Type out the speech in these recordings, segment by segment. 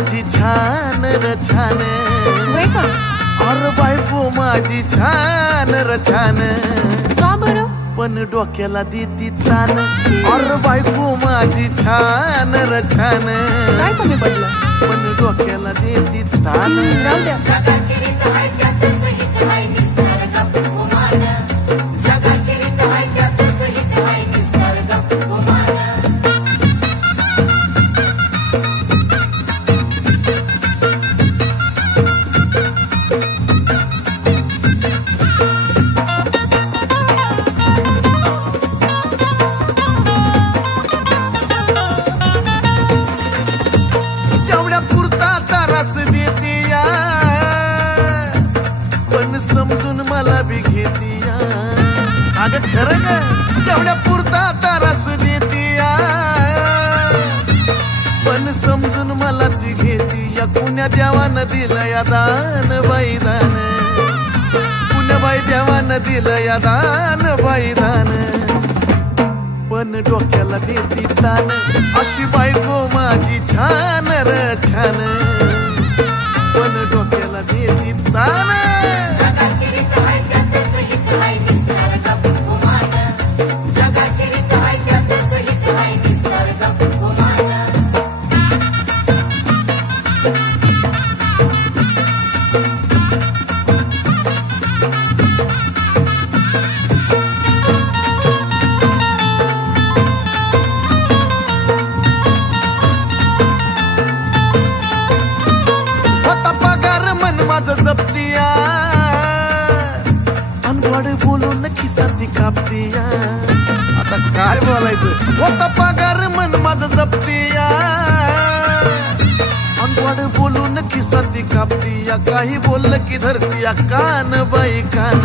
माझी छान र छान अरे बायको माझी छान र छान का बरं पण डोक्याला देती तान अरे बायको माझी छान र छान काय कमी पडलं पण डोक्याला देती तान राहू द्या समजून मला बी घेतीया अगं खरं ग तेवढ्या पुरता तारास देतीया पण समजून मला ती घेतीया पुण्या देवानं दिलं या दान बाई दान पुण्या बाई देवानं दिलं या दान बाई दान पण डोक्याला देती तान अशी बायको माझी छान र छान पण डोक्याला देती तान जपतिया अनवड बोलून खिसाती कापतिया आता काय बोलायचं होता पगार मन माझं जपतिया अनवड बोलून खिसाती कापतिया काही बोललं की धरतीया कान बाई कान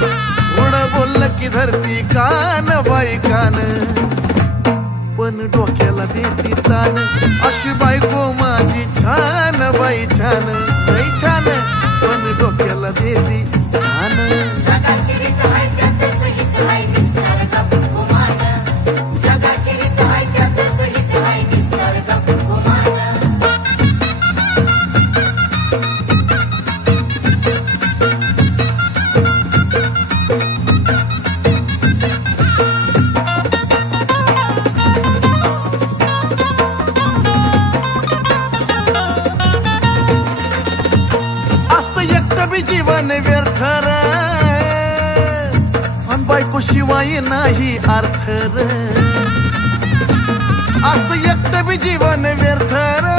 थोडं बोललं की धरती कान बाई कान पण डोक्याला देती तान अशी बायको माझी छान बाई छान बाई छान पण डोक्याला देती तान जीवन व्यर्थ र अन बायको शिवाय नाही अर्थ र असत एकटं बी जीवन व्यर्थ र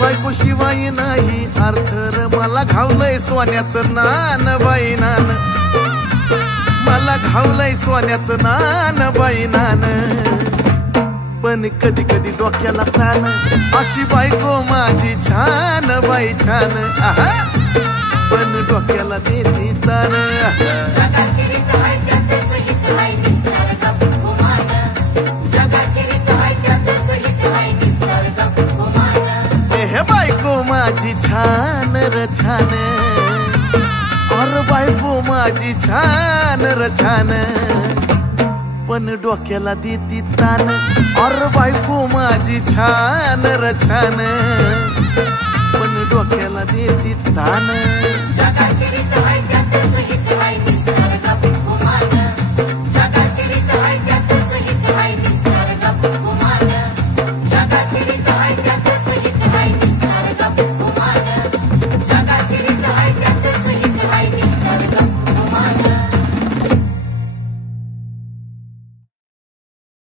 बायको शिवाय नाही अर्थ र मला घावलंय सोन्याचं नान बाई नान मला घावलंय सोन्याचं नान बाई नान पण कधी कधी डोक्याला तान अशी बायको माझी छान बाई छान आहा पण डोक्याला देती तान हे बायको माझी छान र छान अरे बायको माझी छान र छान पण डोक्याला देती तान अरे बायको माझी छान र छान